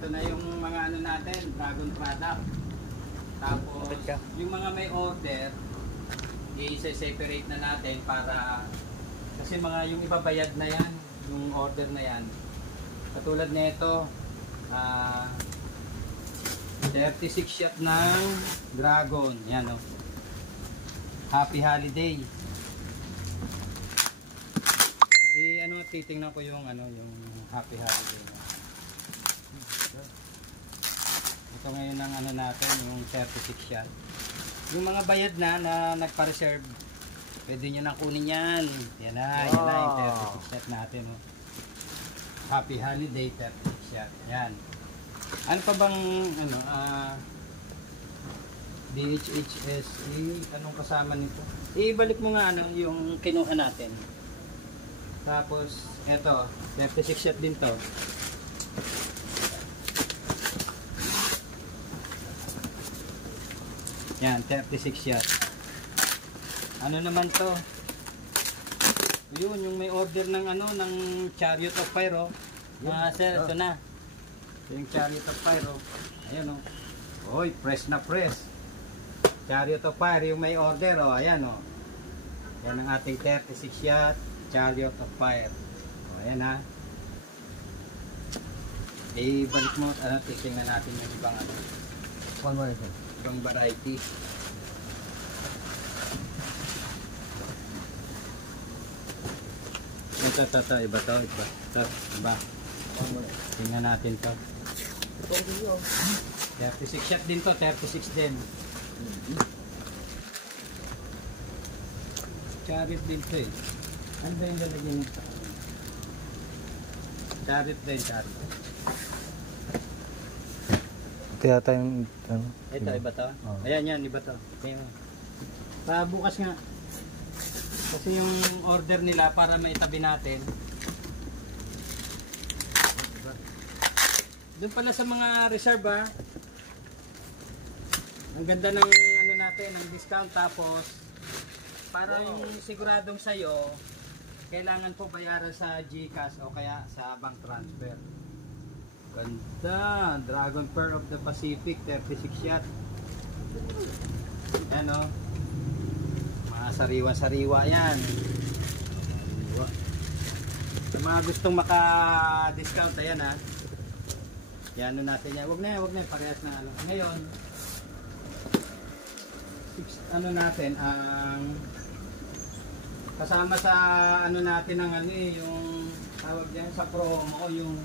ito na yung mga ano natin, Dragon product. Tapos, yung mga may order, i-separate na natin para, kasi mga yung ibabayad na yan, yung order na yan. Katulad nito, 36 shot ng Dragon. Yan o. Happy Holiday. Ano, titingnan ko yung ano, yung Happy Holiday. Ito ngayon ang ano natin, yung 36 shot. Yung mga bayad na nagpa-reserve, pwede nyo nang kunin yan. Yan na, yan na yung 36 shot natin. Oh. Happy Holiday 36 shot. Yan. Ano pa bang ano, DHHSA, anong kasama nito? Ibalik mo nga ano, yung kinuha natin. Tapos, eto, 36 shot din to. Yan, 36 shot. Ano naman to? Yun, yung may order ng ano, ng Chariot of Fire. Sir, ito na. Ito yung Chariot of Fire. Ayan o. Oy, press na press. Chariot of Fire, yung may order. Ayan o. Yan ang ating 36 shot. Chariot of Fire. Ayan ha. Balik mo. Titingnan natin yung ibang ano. One more ito. Ibang variety. Ito, iba to. Iba. Tingnan natin to. 36 shot din to. 36 din. Chariot din to eh. Ano ba yung lalagyan nito? Chariot din, chariot. Ito yata yung ano? Ito, iba to? Oh. Ayan yan, iba to. Bukas nga. Kasi yung order nila para maitabi natin. Doon pala sa mga reserve ha. Ang ganda ng ano natin, ng discount. Tapos, para yung siguradong sa'yo, kailangan po bayaran sa GCash o kaya sa bank transfer. Ganda! Dragon Pearl of the Pacific, 36 shot. Yan o. Mga sariwa-sariwa yan. Sa mga gustong maka-discount, ayan ha. Yan ano natin yan. Huwag na, parehas na ano. Ngayon, ano natin, ang kasama sa ano natin ng ano yung tawag diyan sa promo, yung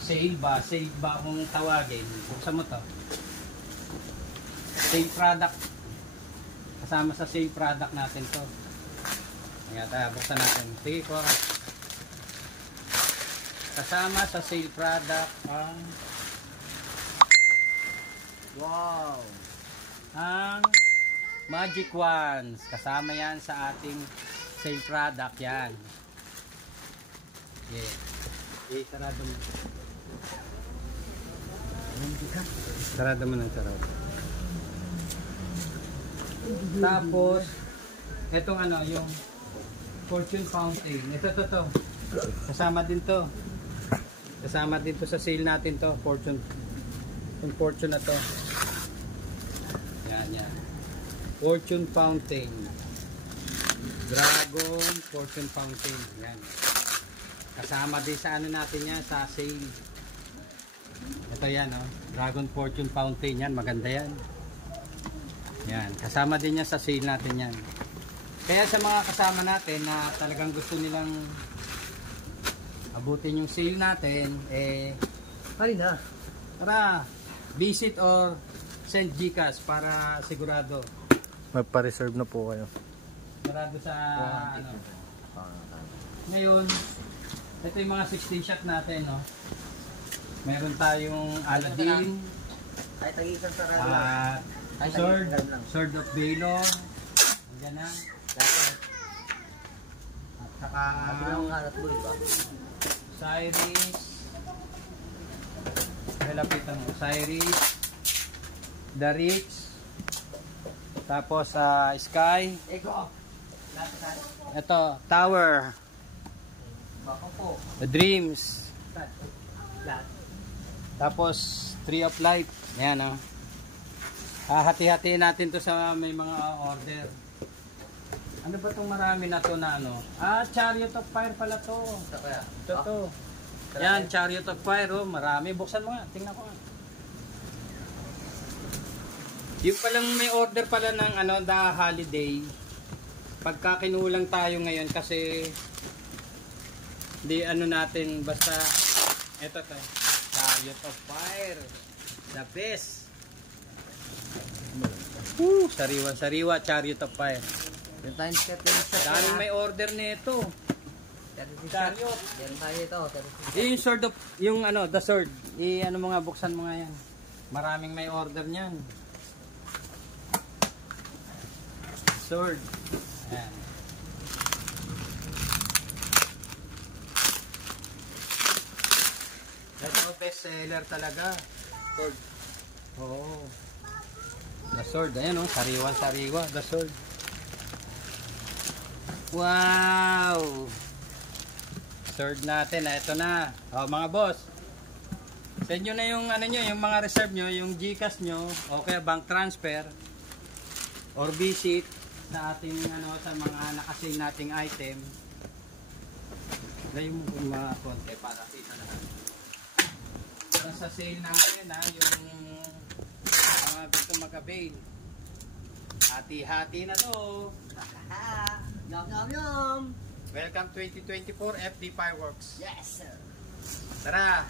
sale ba kung tawagin. Buksan mo to. Sale product. Kasama sa sale product natin to. Ayan, buksan natin. Sige po. Kasama sa sale product ang wow! Ang Magic Wands. Kasama yan sa ating sale product yan. Okay. Sarado mo. Sarado mo ng sarado. Tapos, etong ano, yung Fortune Fountain. Ito. Kasama din to. Kasama din to sa sale natin to. Fortune. Yung Fortune na to. Yan. Fortune Fountain. Dragon Fortune Fountain. Yan. Kasama din sa ano natin yan, sa sale. Ito yan, oh. Dragon Fortune Fountain yan. Maganda yan. Yan. Kasama din yan sa sale natin yan. Kaya sa mga kasama natin na talagang gusto nilang abutin yung sale natin, tara, visit or send GCash para sigurado. Magpa-reserve na po kayo. Sigurado sa ano. Ngayon, ito yung mga 16 shot natin, no. Meron tayong Aladdin, Sword of Baylor, andyan na. At saka Osiris, nilapitan mo, Osiris, The Rich, tapos Sky, ito, Tower, The Dreams, Tapos Tree of Life. Ayan o. Hati-hatiin natin to sa may mga order. Ano ba itong marami na to na ano? Chariot of Fire pala to. Ito to. Yan, Chariot of Fire. Oh, marami. Buksan mo nga. Tingnan ko nga. Yung palang may order pala ng ano, The Holiday. Pagka kinulang tayo ngayon kasi di ano natin basta ito to. Chariot of Fire. The best. Sariwa-sariwa, Chariot of Fire. Yung time step yung step. Daming may order nito. Chariot. Yan tayo ito. Yung sword of, yung ano, the sword. Ano mo nga, buksan mo nga yan. Maraming may order niyan. Sword. Ayan. That's no best seller talaga. Sword. Oo. The sword. Ayan o, sariwa-sariwa. The sword. Wow! Sword natin. Ito na. O mga boss. Send nyo na yung ano nyo, yung mga reserve nyo, yung GCash nyo, okay, bank transfer or visit sa ating ano, sa mga nakasale nating item. Layo mo kung mga konti para kita na. Para sa sale natin ha, yung mga gusto mag-avail. Hati-hati na to. Yum, yum, yum. Welcome 2024 FD Fireworks. Yes, sir. Tara!